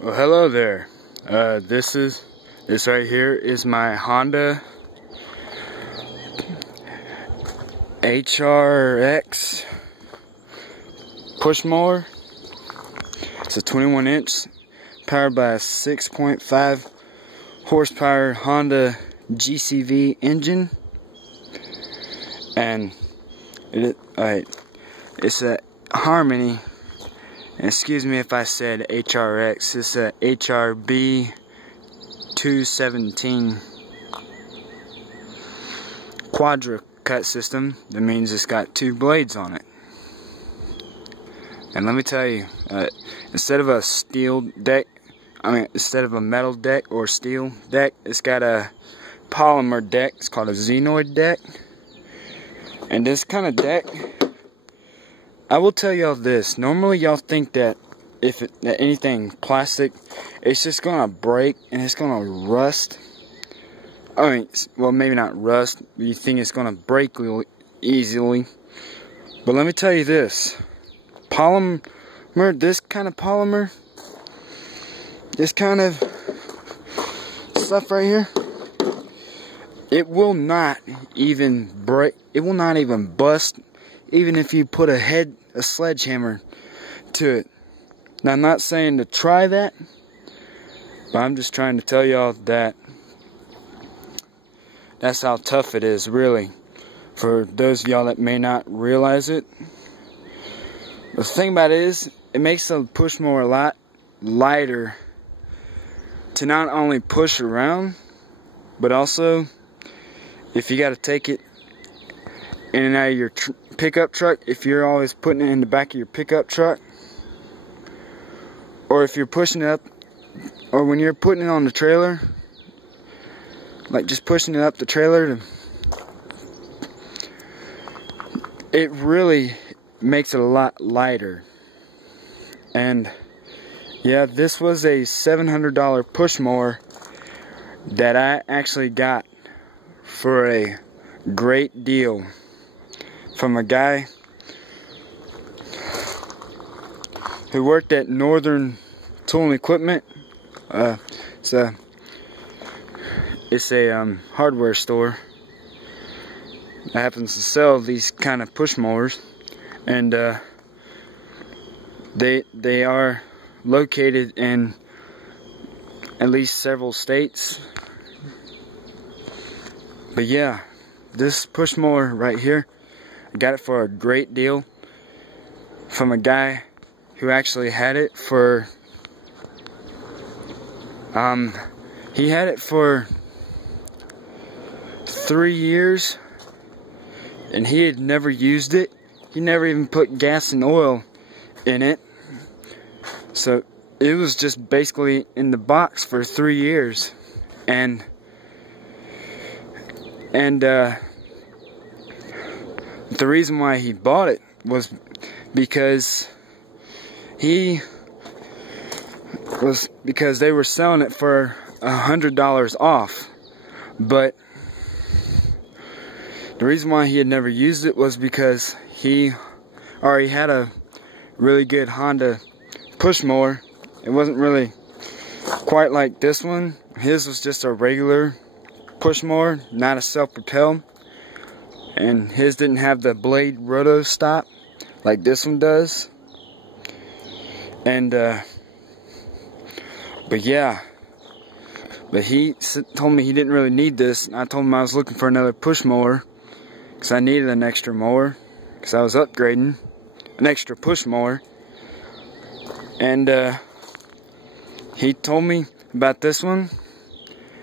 Well, hello there. This right here is my Honda HRX push mower. It's a 21-inch, powered by a 6.5 horsepower Honda GCV engine, and it's a Harmony. And excuse me if I said HRX. It's a HRB 217 quadra cut system. That means it's got 2 blades on it. And let me tell you, instead of a instead of a metal deck or steel deck, it's got a polymer deck. It's called a xenoid deck. And this kind of deck, I will tell y'all this. Normally y'all think that that anything plastic, it's just gonna break and it's gonna rust. I mean, well, maybe not rust, but you think it's gonna break easily. But let me tell you this. Polymer, this kind of polymer, this kind of stuff right here, it will not even break. It will not even bust, even if you put a sledgehammer to it. Now, I'm not saying to try that, but I'm just trying to tell y'all that that's how tough it is, really. For those of y'all that may not realize it. The thing about it is, it makes the push mower a lot lighter to not only push around, but also if you got to take it in and out of your pickup truck, if you're always putting it in the back of your pickup truck, or if you're pushing it up, or when you're putting it on the trailer, like just pushing it up the trailer, it really makes it a lot lighter. And yeah, this was a $700 push mower that I actually got for a great deal from a guy who worked at Northern Tool and Equipment. It's a hardware store that happens to sell these kind of push mowers, and they are located in at least several states. But yeah, this push mower right here, I got it for a great deal from a guy who actually had it for he had it for 3 years, and he had never used it. He never even put gas and oil in it. So it was just basically in the box for 3 years. And the reason why he bought it was because they were selling it for $100 off. But the reason why he had never used it was because he already had a really good Honda push mower. It wasn't really quite like this one. His was just a regular push mower, not a self-propelled, and his didn't have the blade roto stop like this one does. And but he told me he didn't really need this, and I told him I was looking for another push mower because I needed an extra mower because I was upgrading, an extra push mower. And he told me about this one,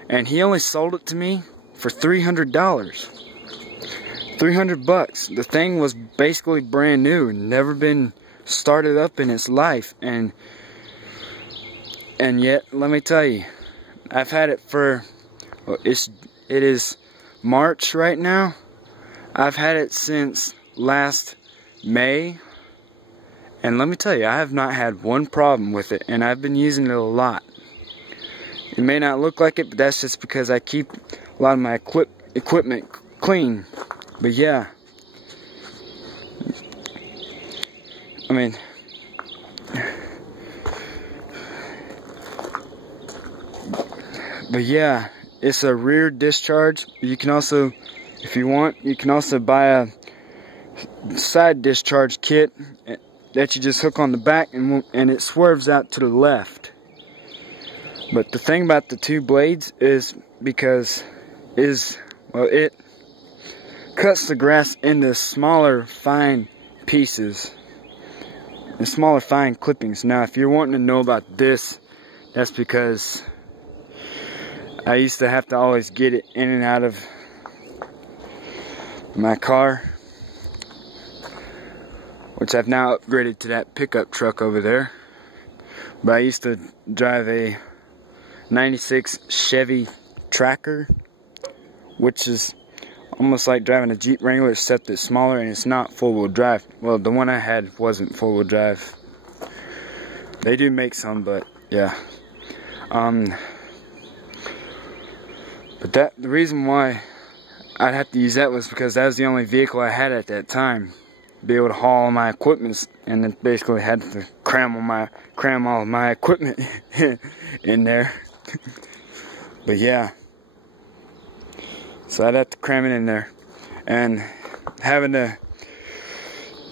and he only sold it to me for $300. $300. The thing was basically brand new and never been started up in its life, and yet let me tell you, I've had it for, well, it is March right now. I've had it since last May, and let me tell you, I have not had one problem with it, and I've been using it a lot. It may not look like it, but that's just because I keep a lot of my equipment clean. But yeah, I mean, But yeah, it's a rear discharge. You can also, if you want, you can also buy a side discharge kit that you just hook on the back, and it swerves out to the left. But the thing about the two blades is well, it cuts the grass into smaller fine pieces and smaller fine clippings. Now if you're wanting to know about this, that's because I used to have to always get it in and out of my car, which I've now upgraded to that pickup truck over there. But I used to drive a 96 Chevy Tracker, which is almost like driving a Jeep Wrangler, except it's smaller and it's not four-wheel drive. Well, the one I had wasn't four-wheel drive. They do make some, but yeah. But the reason why I'd have to use that was because that was the only vehicle I had at that time, be able to haul all my equipment, and then basically had to cram all of my equipment in there. But yeah, so I'd have to cram it in there, and having to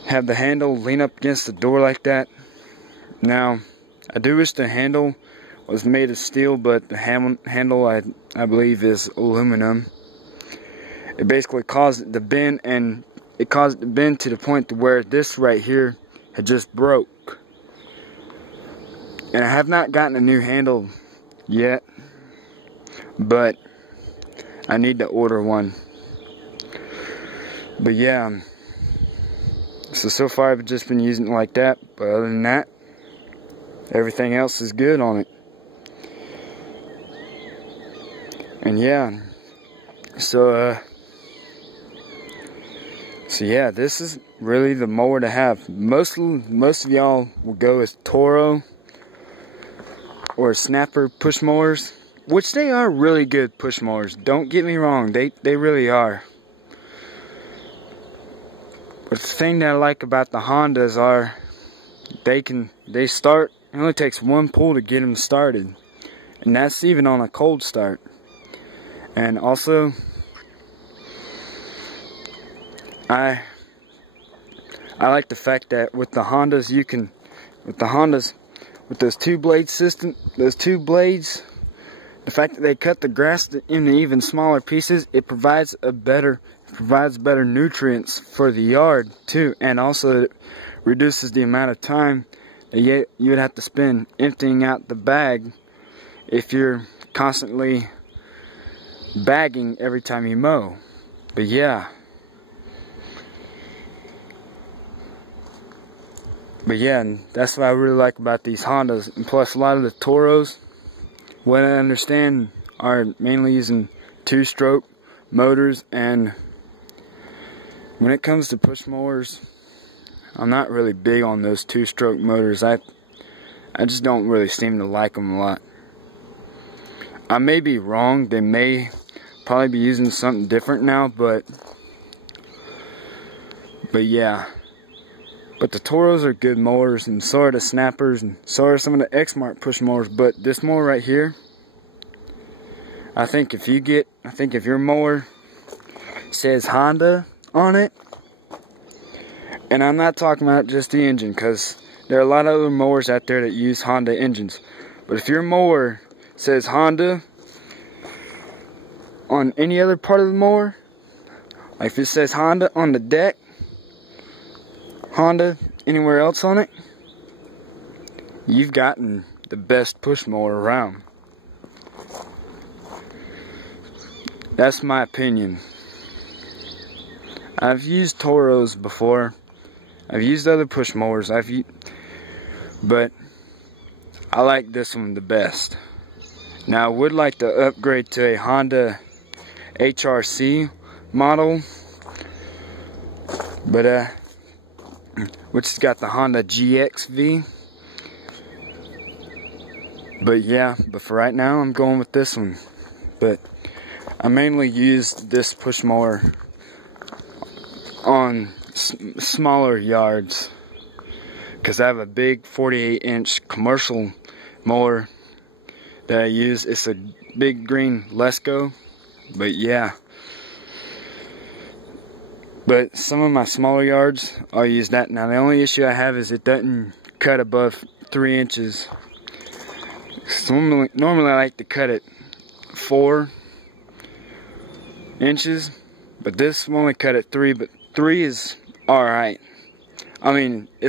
have the handle lean up against the door like that. Now, I do wish the handle was made of steel, but the handle I believe is aluminum. It basically caused it to bend, and it caused it to bend to the point to where this right here had just broke. And I have not gotten a new handle yet, but I need to order one. But yeah, so far I've just been using it like that, but other than that, everything else is good on it. And yeah, so yeah, this is really the mower to have. Most of y'all will go with Toro or Snapper push mowers, which they are really good push mowers. Don't get me wrong, they really are. But the thing that I like about the Hondas are they start. It only takes one pull to get them started, and that's even on a cold start. And also, I like the fact that with the Hondas with those two blade system, the fact that they cut the grass into even smaller pieces, it provides better nutrients for the yard too, and also it reduces the amount of time that you would have to spend emptying out the bag if you're constantly bagging every time you mow. But yeah. And that's what I really like about these Hondas. And plus, a lot of the Toros, what I understand, are mainly using two-stroke motors. And when it comes to push mowers, I'm not really big on those two-stroke motors. I just don't really seem to like them a lot. I may be wrong. They may probably be using something different now, but yeah. But the Toros are good mowers, and so are the Snappers, and so are some of the X-Mark push mowers. But this mower right here, I think if your mower says Honda on it, and I'm not talking about just the engine, because there are a lot of other mowers out there that use Honda engines. But if your mower says Honda on any other part of the mower, like if it says Honda on the deck, Honda anywhere else on it, you've gotten the best push mower around. That's my opinion. I've used Toros before. I've used other push mowers. But I like this one the best. Now I would like to upgrade to a Honda HRC model, but which has got the Honda GXV. But yeah, but for right now I'm going with this one. But I mainly use this push mower on smaller yards, because I have a big 48-inch commercial mower that I use. It's big green Let's Go. But yeah. But some of my smaller yards, I'll use that. Now the only issue I have is it doesn't cut above 3 inches. So normally I like to cut it 4 inches, but this will only cut at 3, but 3 is alright. I mean, it's